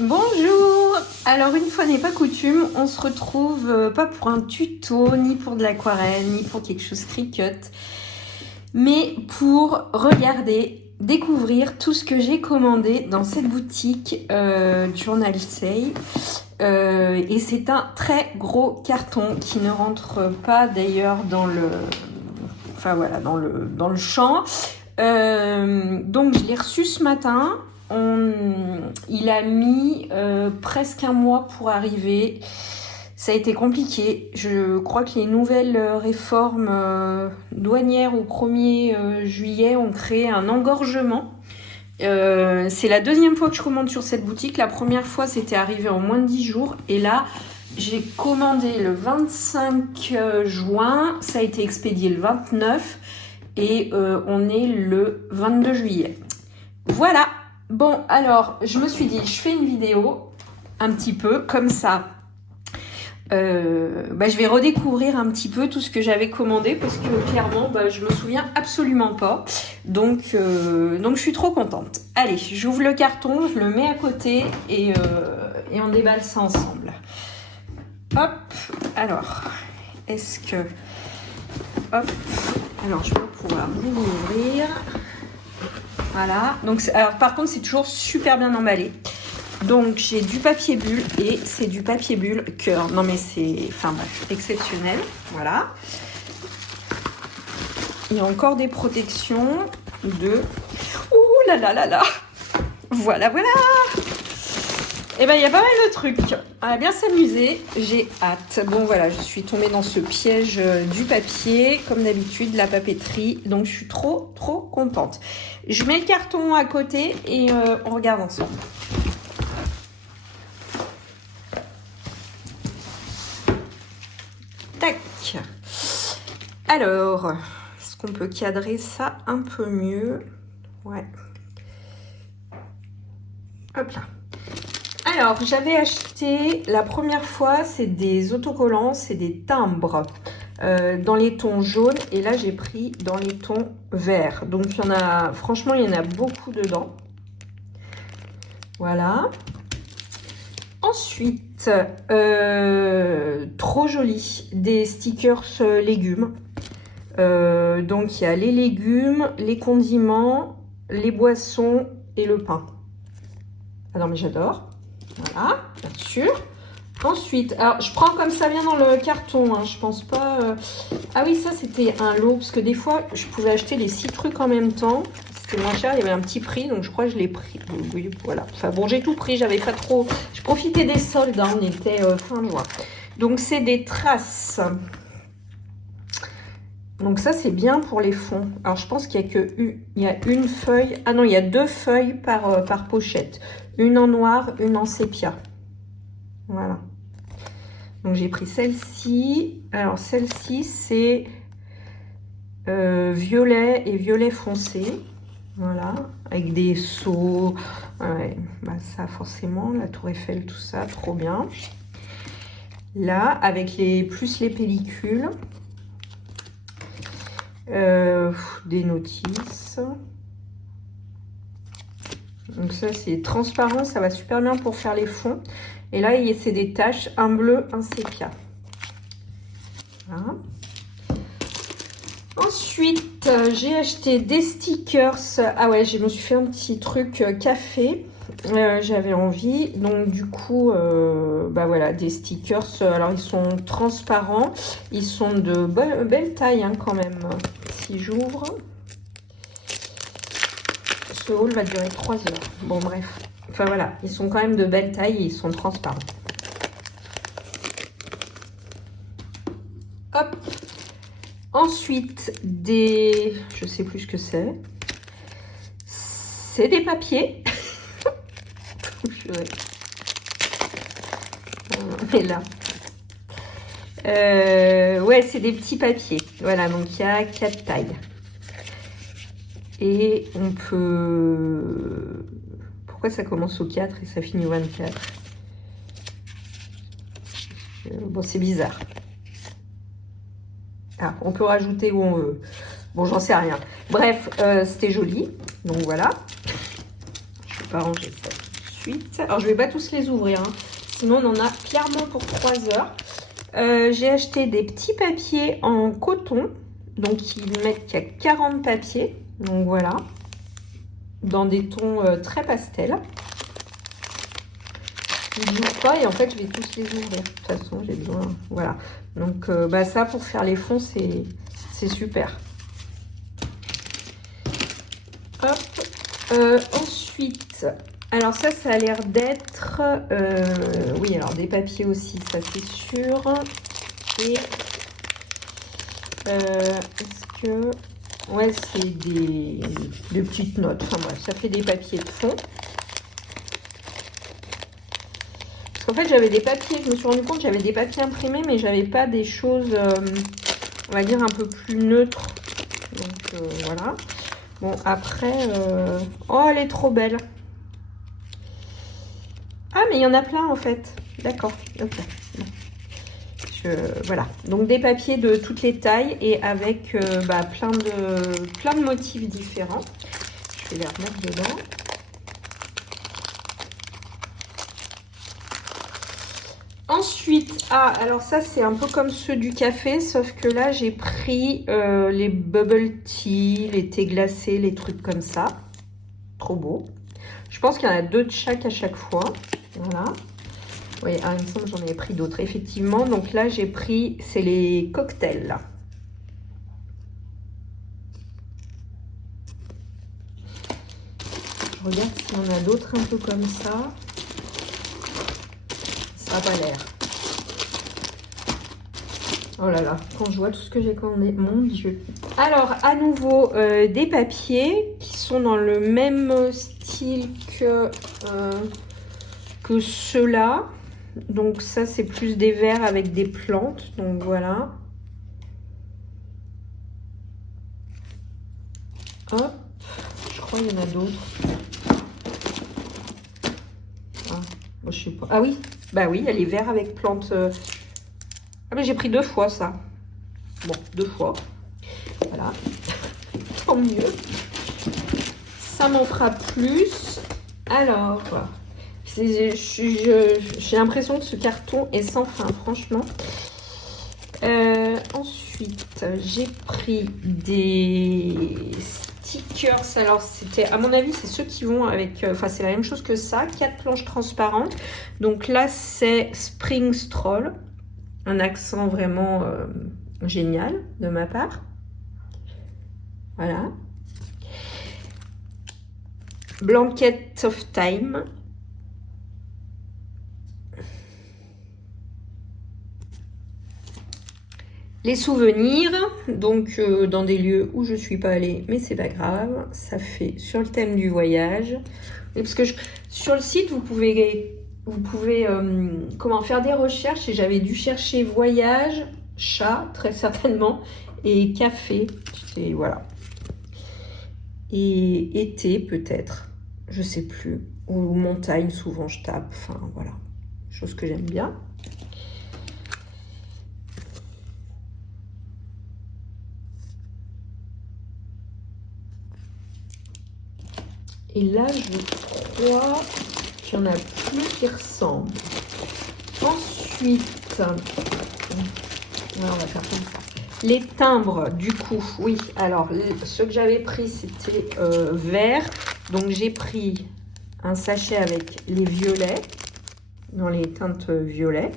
Bonjour. Alors une fois n'est pas coutume, on se retrouve pas pour un tuto, ni pour de l'aquarelle, ni pour quelque chose Cricut, mais pour regarder, découvrir tout ce que j'ai commandé dans cette boutique Journal Sale. Et c'est un très gros carton qui ne rentre pas d'ailleurs dans le, dans le champ. Donc je l'ai reçu ce matin. Il a mis presque un mois pour arriver. Ça a été compliqué. Je crois que les nouvelles réformes douanières au 1er juillet ont créé un engorgement. C'est la deuxième fois que je commande sur cette boutique. La première fois, c'était arrivé en moins de 10 jours. Et là, j'ai commandé le 25 juin. Ça a été expédié le 29. Et on est le 22 juillet. Voilà. Bon, alors, je me suis dit, je fais une vidéo un petit peu comme ça. Je vais redécouvrir un petit peu tout ce que j'avais commandé parce que clairement, je me souviens absolument pas. Donc je suis trop contente. Allez, j'ouvre le carton, je le mets à côté et on déballe ça ensemble. Hop, alors, est-ce que... Hop, alors je vais pouvoir vous l'ouvrir. Voilà, donc alors, par contre c'est toujours super bien emballé. Donc j'ai du papier bulle et c'est du papier bulle cœur. Non mais c'est, enfin bref, exceptionnel. Voilà. Il y a encore des protections de... Ouh là là là là. Voilà, voilà. Et il y a pas mal de trucs. On va bien s'amuser. J'ai hâte. Bon voilà, je suis tombée dans ce piège du papier, comme d'habitude, la papeterie. Donc je suis trop contente. Je mets le carton à côté et on regarde ensemble. Tac. Alors, est-ce qu'on peut cadrer ça un peu mieux? Ouais. Hop là. Alors, j'avais acheté la première fois, c'est des autocollants, c'est des timbres dans les tons jaunes. Et là, j'ai pris dans les tons verts. Donc, il y en a, franchement, il y en a beaucoup dedans. Voilà. Ensuite, trop joli, des stickers légumes. Donc, il y a les légumes, les condiments, les boissons et le pain. Ah non, mais j'adore. Voilà, bien sûr. Ensuite, alors je prends comme ça vient dans le carton, hein, je pense pas... Ah oui, ça c'était un lot, parce que des fois, je pouvais acheter les 6 trucs en même temps. C'était moins cher, il y avait un petit prix, donc je crois que je l'ai pris. Oui, voilà. Enfin bon, j'ai tout pris, j'avais pas trop... Je profitais des soldes, hein, on était fin juin. Donc c'est des traces. Donc ça, c'est bien pour les fonds. Alors je pense qu'il y a une feuille... Ah non, il y a 2 feuilles par pochette. Une en noir, une en sépia. Voilà. Donc j'ai pris celle-ci. Alors celle-ci, c'est violet et violet foncé. Voilà. Avec des seaux. Ouais, ça forcément, la tour Eiffel, tout ça, trop bien. Là, avec plus les pellicules. Des notices. Donc ça c'est transparent, ça va super bien pour faire les fonds. Et là c'est des taches, un bleu, un sépia. Voilà. Ensuite j'ai acheté des stickers. Ah ouais, je me suis fait un petit truc café. J'avais envie, donc du coup voilà, des stickers. Alors ils sont transparents, ils sont de belle taille hein, quand même. Si j'ouvre, ce haul va durer 3 heures. Bon bref, enfin voilà, ils sont quand même de belle taille et ils sont transparents. Hop. Ensuite je sais plus ce que c'est. C'est des papiers. Et là. Ouais, c'est des petits papiers. Voilà, donc il y a 4 tailles. Et on peut... Pourquoi ça commence au 4 et ça finit au 24? Bon, c'est bizarre. Ah, on peut rajouter où on veut. Bon, j'en sais rien. Bref, c'était joli. Donc voilà. Je vais pas ranger ça tout de ensuite, alors je vais pas tous les ouvrir, hein, sinon on en a clairement pour 3 heures. J'ai acheté des petits papiers en coton, donc ils mettent qu'il y a 40 papiers, donc voilà, dans des tons très pastel. Je n'ouvre pas et en fait je vais tous les ouvrir. De toute façon j'ai besoin, voilà. Donc ça pour faire les fonds c'est super. Hop. Ensuite, alors ça a l'air d'être, oui alors des papiers aussi, ça c'est sûr. Et est-ce que, ouais c'est des petites notes. Enfin bref, ça fait des papiers de fond. En fait, j'avais des papiers, je me suis rendu compte que j'avais des papiers imprimés, mais j'avais pas des choses, on va dire, un peu plus neutres. Donc, voilà. Bon, après, oh, elle est trop belle. Ah, mais il y en a plein, en fait. D'accord, ok. Voilà. Donc, des papiers de toutes les tailles et avec plein de motifs différents. Je vais les remettre dedans. Ensuite, alors ça c'est un peu comme ceux du café, sauf que là j'ai pris les bubble tea, les thés glacés, les trucs comme ça. Trop beau. Je pense qu'il y en a 2 de chaque à chaque fois. Voilà. Oui, il me semble que j'en avais pris d'autres, effectivement. Donc là j'ai pris, c'est les cocktails là. Je regarde s'il y en a d'autres un peu comme ça. Ça n'a pas l'air. Oh là là, quand je vois tout ce que j'ai commandé, mon Dieu. Alors, à nouveau, des papiers qui sont dans le même style que ceux-là. Donc ça, c'est plus des verres avec des plantes. Donc voilà. Hop, je crois qu'il y en a d'autres. Ah, bon, je sais pas. Ah oui, bah oui, il y a les verres avec plantes. Ah mais j'ai pris 2 fois ça. Bon, 2 fois. Voilà. Tant mieux. Ça m'en fera plus. Alors, j'ai l'impression que ce carton est sans fin, franchement. Ensuite, j'ai pris des stickers. Alors, c'était, à mon avis, c'est ceux qui vont avec... Enfin, c'est la même chose que ça. 4 planches transparentes. Donc là, c'est Spring Stroll. Un accent vraiment génial de ma part. Voilà. Blanket of Time. Les souvenirs, donc dans des lieux où je ne suis pas allée, mais c'est pas grave. Ça fait sur le thème du voyage. Et parce que sur le site, vous pouvez comment faire des recherches, et j'avais dû chercher voyage, chat très certainement, et café, et voilà, et été peut-être, je sais plus, ou montagne, souvent je tape, enfin voilà, chose que j'aime bien. Et là je crois qu'il y en a plus qui ressemblent. Ensuite, ouais, on va faire comme ça. Les timbres, du coup, oui. Alors, ceux que j'avais pris, c'était vert. Donc, j'ai pris un sachet avec les violets, dans les teintes violet.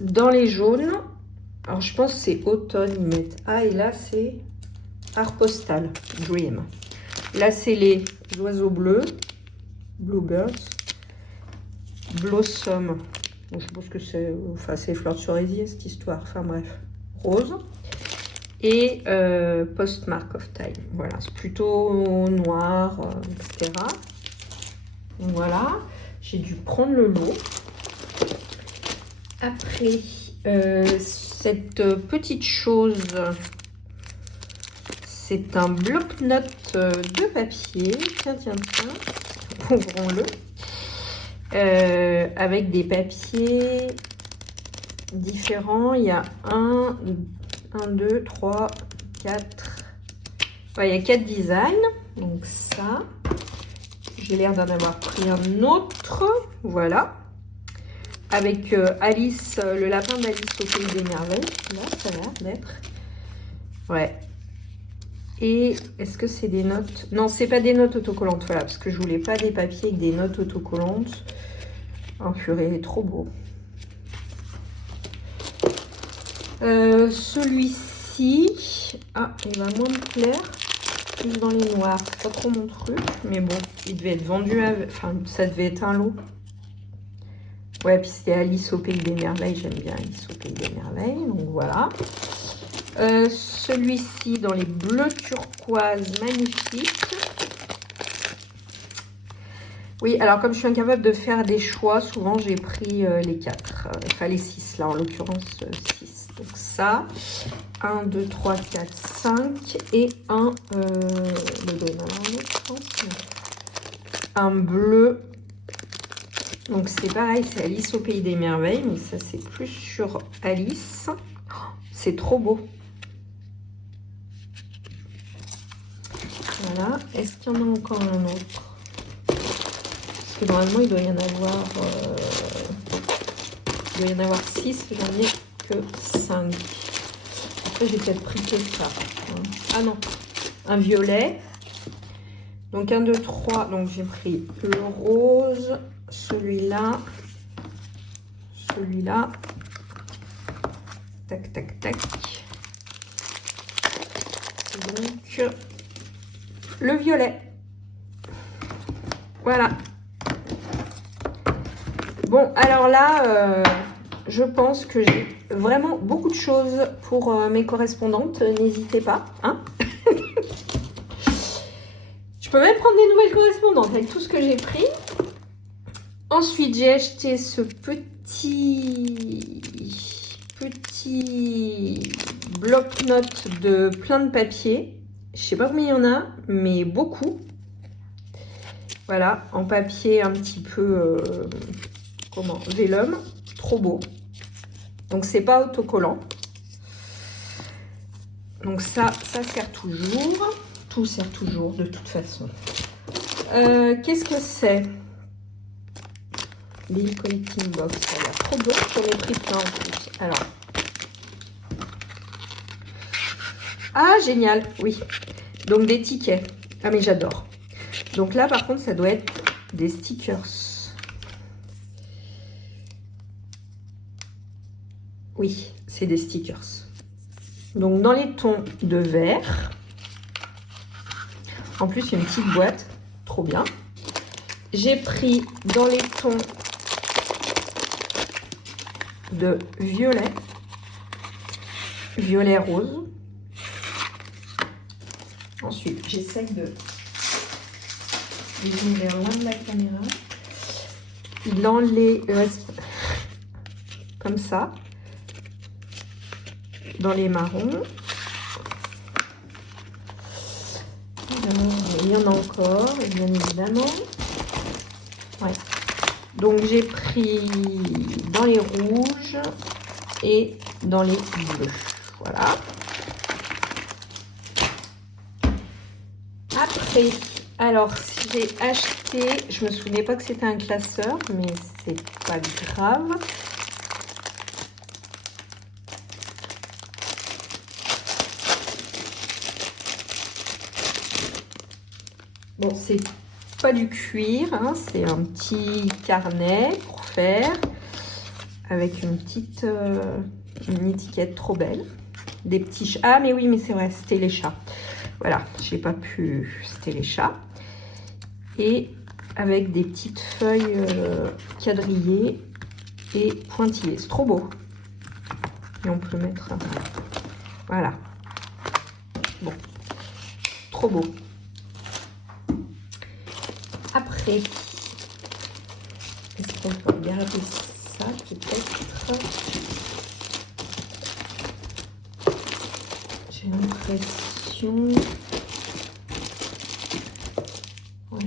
Dans les jaunes, alors je pense que c'est automne, ils mettent. Ah, et là, c'est art postal, dream. Là, c'est les oiseaux bleus, bluebirds. Blossom, bon, je pense que c'est, enfin c'est fleur de cerisier cette histoire, enfin bref, rose. Et Postmark of Time, voilà, c'est plutôt noir, etc. Donc voilà, j'ai dû prendre le lot. Après, cette petite chose, c'est un bloc-notes de papier, tiens, ouvrons-le. Avec des papiers différents. Il y a 1, 2, 3, 4. Ouais, il y a 4 designs. Donc ça, je j'ai l'air d'en avoir pris un autre. Voilà. Avec Alice, le lapin d'Alice au Pays des Merveilles. Là, ça a l'air d'être. Ouais. Et est-ce que c'est des notes? Non, c'est pas des notes autocollantes. Voilà, parce que je voulais pas des papiers avec des notes autocollantes. Oh purée, trop beau. Celui-ci, ah, il va moins me plaire. Plus dans les noirs, pas trop mon truc. Mais bon, il devait être vendu, enfin, ça devait être un lot. Ouais, puis c'était Alice au Pays des Merveilles. J'aime bien Alice au Pays des Merveilles. Donc voilà. Celui-ci dans les bleus turquoise, magnifique. Oui, alors comme je suis incapable de faire des choix, souvent j'ai pris les 4. Enfin les 6 là, en l'occurrence 6. Donc ça, 1, 2, 3, 4, 5 et un bleu. Donc c'est pareil, c'est Alice au Pays des Merveilles, mais ça c'est plus sur Alice. Oh, c'est trop beau. Voilà. Est-ce qu'il y en a encore un autre? Parce que normalement il doit y en avoir 6, j'en ai que 5. Après j'ai peut-être pris que ça. Ah non, un violet. Donc 1, 2, 3. Donc j'ai pris le rose, celui-là, celui-là. Tac, tac, tac. Donc le violet. Voilà. Bon, alors là, je pense que j'ai vraiment beaucoup de choses pour mes correspondantes. N'hésitez pas, hein. Je peux même prendre des nouvelles correspondantes avec tout ce que j'ai pris. Ensuite, j'ai acheté ce petit bloc-notes de plein de papier. Je sais pas combien il y en a, mais beaucoup. Voilà, en papier un petit peu vélum, trop beau. Donc c'est pas autocollant. Donc ça sert toujours. Tout sert toujours de toute façon. Qu'est-ce que c'est? L'île Collecting Box. Ça a l'air trop beau. J'en ai pris plein en plus. Alors. Ah, génial. Oui. Donc des tickets. Ah, mais j'adore. Donc là, par contre, ça doit être des stickers. Oui, c'est des stickers. Donc dans les tons de vert. En plus, il y a une petite boîte. Trop bien. J'ai pris dans les tons de violet. Violet rose. Ensuite, j'essaye de les ouvrir loin de la caméra. Dans les... comme ça. Dans les marrons. Alors, il y en a encore, bien évidemment. Ouais. Donc, j'ai pris dans les rouges et dans les bleus. Voilà. Après, alors, si j'ai acheté, je me souvenais pas que c'était un classeur, mais c'est pas grave. Bon, c'est pas du cuir, hein, c'est un petit carnet pour faire avec une petite une étiquette trop belle. Des petits chats. Ah, mais oui, mais c'est vrai, c'était les chats. Voilà, j'ai pas pu. C'était les chats. Et avec des petites feuilles quadrillées et pointillées. C'est trop beau. Et on peut mettre. Voilà. Bon, trop beau. Après, est-ce qu'on peut regarder ça peut-être? J'ai l'impression... Ouais.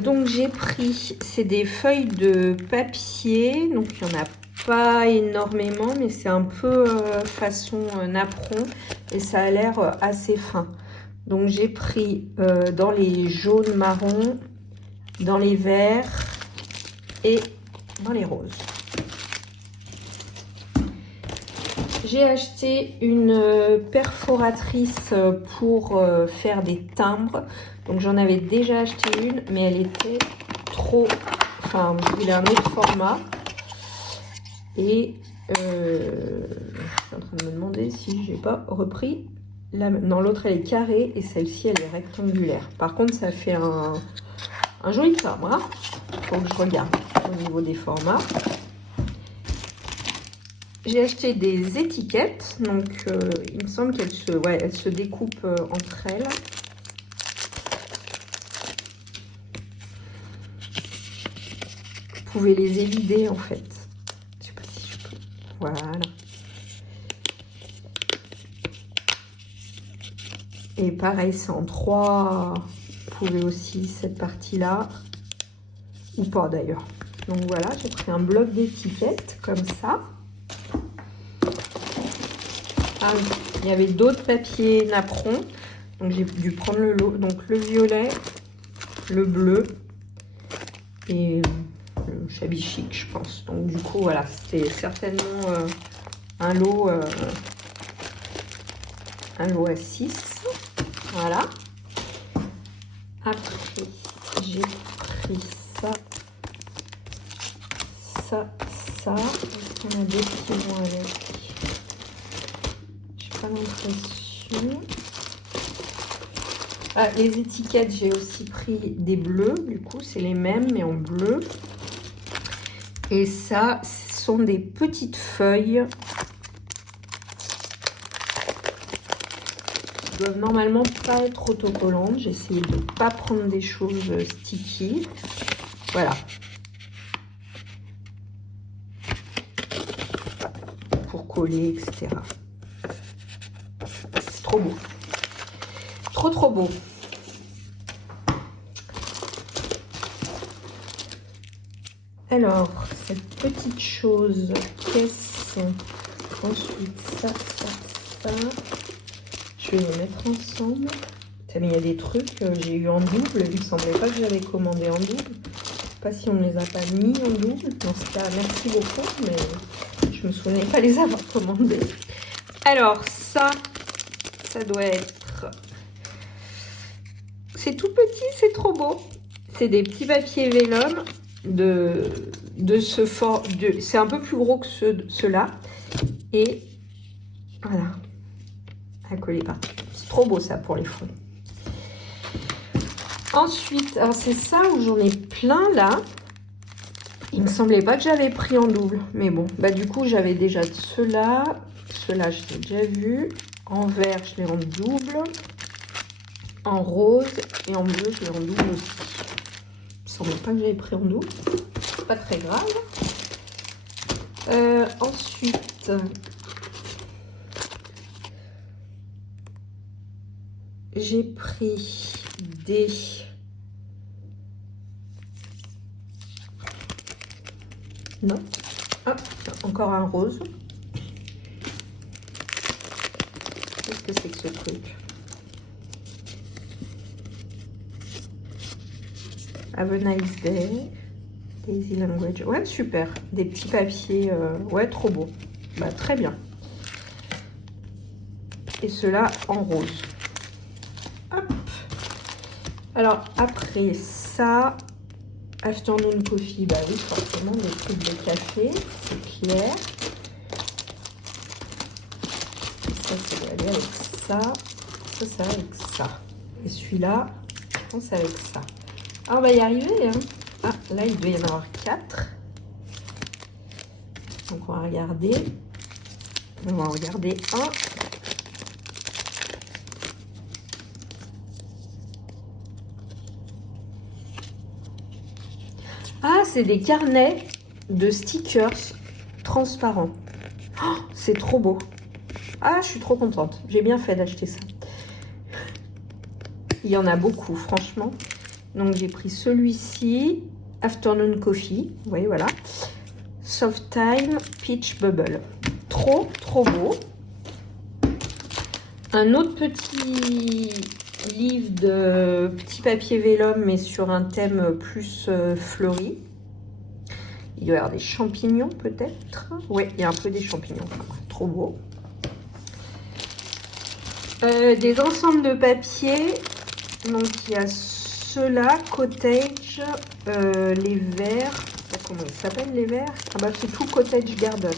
Donc j'ai pris, c'est des feuilles de papier, donc il n'y en a pas énormément, mais c'est un peu façon napperon et ça a l'air assez fin. Donc j'ai pris dans les jaunes marrons, dans les verts et dans les roses. J'ai acheté une perforatrice pour faire des timbres. Donc j'en avais déjà acheté une, mais elle était trop... Enfin, je voulais un autre format. Et je suis en train de me demander si j'ai pas repris. Non, l'autre elle est carrée et celle-ci elle est rectangulaire. Par contre, ça fait un joli timbre. Hein, faut que je regarde au niveau des formats. J'ai acheté des étiquettes, donc il me semble qu'elles se découpent entre elles. Vous pouvez les évider en fait. Je sais pas si je peux. Voilà. Et pareil, c'est en 3. Vous pouvez aussi cette partie-là, ou pas d'ailleurs. Donc voilà, j'ai pris un bloc d'étiquettes comme ça. Ah oui, il y avait d'autres papiers napperons, donc j'ai dû prendre le lot. Donc le violet, le bleu et le shabby chic, je pense. Donc du coup, voilà, c'était certainement un lot à 6. Voilà. Après, j'ai pris ça. Est-ce qu'on a d'autres qui vont avec? Pas l'impression. Ah, les étiquettes, j'ai aussi pris des bleus, du coup c'est les mêmes mais en bleu. Et ça, ce sont des petites feuilles qui doivent normalement pas être autocollantes. J'ai essayé de ne pas prendre des choses sticky. Voilà. Pour coller, etc. Trop beau. Trop beau. Alors, cette petite chose, qu'est-ce? Ensuite, ça. Je vais les mettre ensemble. Mais il y a des trucs que j'ai eu en double. Il ne semblait pas que j'avais commandé en double. Je ne sais pas si on ne les a pas mis en double. Dans ce cas, merci beaucoup, mais je me souvenais pas les avoir commandés. Alors, ça doit être... C'est tout petit, c'est trop beau. C'est des petits papiers vélum de ce fort. C'est un peu plus gros que ceux-là. Et voilà. À coller partout. C'est trop beau ça pour les fonds. Ensuite, alors c'est ça où j'en ai plein là. Il me semblait pas que j'avais pris en double. Mais bon, bah du coup j'avais déjà ceux-là. Ceux-là, je l'ai déjà vu. En vert, je l'ai en double. En rose et en bleu, je l'ai en double aussi. Il me semblait pas que j'avais pris en double. Pas très grave. Ensuite, j'ai pris des... Non. Hop, encore un rose. Qu'est-ce que c'est que ce truc? Have a nice day. Daisy language. Ouais, super. Des petits papiers. Ouais, trop beau. Bah, très bien. Et ceux-là en rose. Hop. Alors, après ça, afternoon coffee. Bah oui, forcément, des trucs de café. C'est clair. Et ça, ça va aller avec ça. Ça va avec ça. Et celui-là, je pense avec ça. Ah, on va y arriver, hein. Ah, là, il doit y en avoir 4. Donc, on va regarder. On va en regarder un. Ah, c'est des carnets de stickers transparents. Oh, c'est trop beau. Ah, je suis trop contente. J'ai bien fait d'acheter ça. Il y en a beaucoup, franchement. Donc, j'ai pris celui-ci, Afternoon Coffee. Vous voyez, voilà. Soft Time Peach Bubble. Trop beau. Un autre petit livre de petit papier vélum, mais sur un thème plus fleuri. Il doit y avoir des champignons peut-être. Oui, il y a un peu des champignons. Trop beau. Des ensembles de papier. Donc il y a ceux-là, Cottage, les verts. Comment ils s'appellent les verts? Ah bah c'est tout Cottage Garden.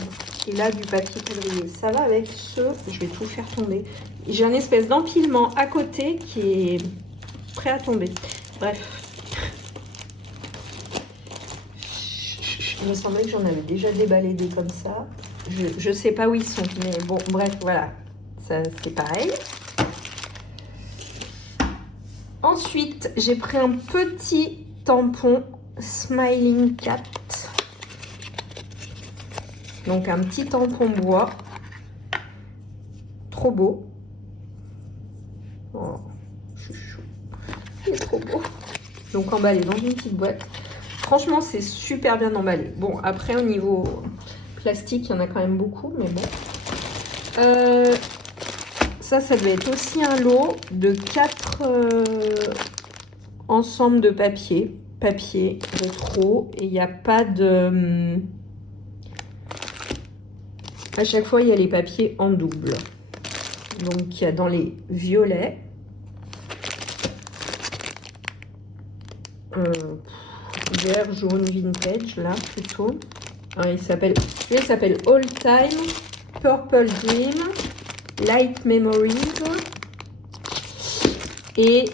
Et là du papier quadrillé. Ça va avec ceux, je vais tout faire tomber. J'ai un espèce d'empilement à côté qui est prêt à tomber. Bref. Il me semblait que j'en avais déjà déballé des comme ça. Je sais pas où ils sont, mais bon, bref, voilà. Ça, c'est pareil. Ensuite, j'ai pris un petit tampon Smiling Cat. Donc, un petit tampon bois. Trop beau. Oh, chouchou. Il est trop beau. Donc, emballé dans une petite boîte. Franchement, c'est super bien emballé. Bon, après, au niveau plastique, il y en a quand même beaucoup, mais bon. Ça devait être aussi un lot de 4 ensembles de papier rétro. Et il n'y a pas de... À chaque fois, il y a les papiers en double. Donc, il y a dans les violets. Vert, jaune, vintage, là, plutôt. Alors, il s'appelle All Time, Purple Dream, Light Memories et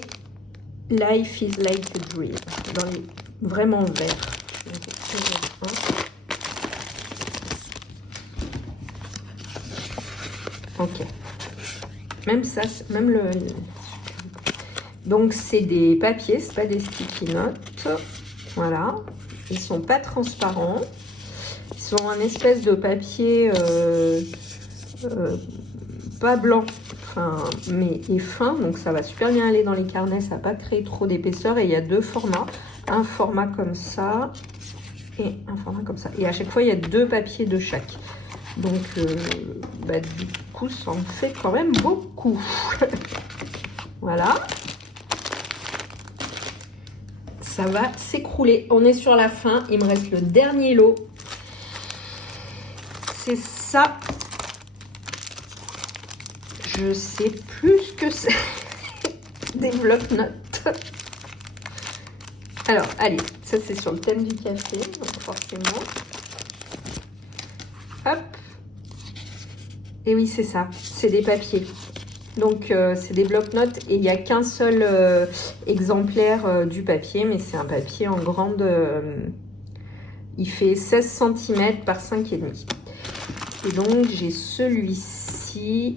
Life is like a Dream. Dans les vraiment verts. Ok. Même ça, même le... Donc, c'est des papiers, c'est pas des sticky notes. Voilà. Ils sont pas transparents. Ils sont un espèce de papier pas blanc, enfin, mais est fin. Donc, ça va super bien aller dans les carnets. Ça va pas créer trop d'épaisseur. Et il y a deux formats. Un format comme ça et un format comme ça. Et à chaque fois, il y a deux papiers de chaque. Donc, du coup, ça en fait quand même beaucoup. Voilà. Ça va s'écrouler. On est sur la fin. Il me reste le dernier lot. C'est ça. Je sais plus ce que c'est. Des bloc-notes. Alors, allez. Ça, c'est sur le thème du café. Donc, forcément. Hop. Et oui, c'est ça. C'est des papiers. Donc, c'est des bloc-notes et il n'y a qu'un seul exemplaire du papier, mais c'est un papier en grande... il fait 16 cm par 5,5. Et donc, j'ai celui-ci,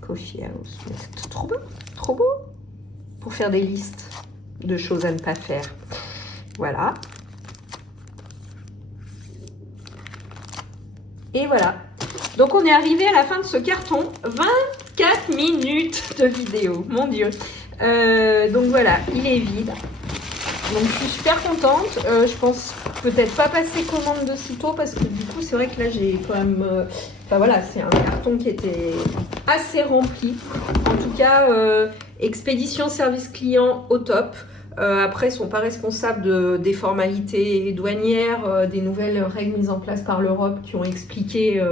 Coffee House. C'est trop beau, pour faire des listes de choses à ne pas faire. Voilà. Et voilà. Donc, on est arrivé à la fin de ce carton. 24 minutes de vidéo, mon Dieu. Donc, voilà, il est vide. Donc, je suis super contente. Je pense peut-être pas passer commande de sitôt parce que du coup, c'est vrai que là, j'ai quand même... Enfin, voilà, c'est un carton qui était assez rempli. En tout cas, expédition service client au top. Après, ils ne sont pas responsables des formalités douanières, des nouvelles règles mises en place par l'Europe qui ont expliqué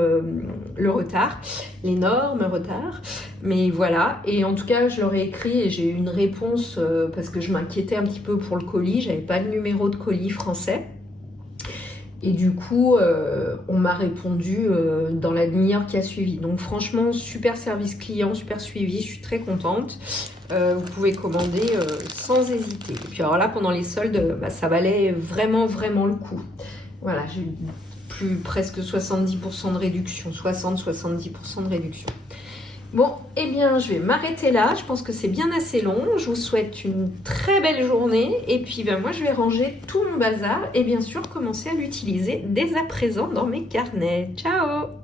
le retard, l'énorme retard. Mais voilà, et en tout cas, je leur ai écrit et j'ai eu une réponse parce que je m'inquiétais un petit peu pour le colis. Je n'avais pas de numéro de colis français. Et du coup, on m'a répondu dans la demi-heure qui a suivi. Donc franchement, super service client, super suivi, je suis très contente. Vous pouvez commander sans hésiter. Et puis alors là, pendant les soldes, ça valait vraiment, vraiment le coup. Voilà, j'ai eu presque 70% de réduction, 60-70% de réduction. Bon, eh bien, je vais m'arrêter là. Je pense que c'est bien assez long. Je vous souhaite une très belle journée. Et puis, moi, je vais ranger tout mon bazar et bien sûr commencer à l'utiliser dès à présent dans mes carnets. Ciao!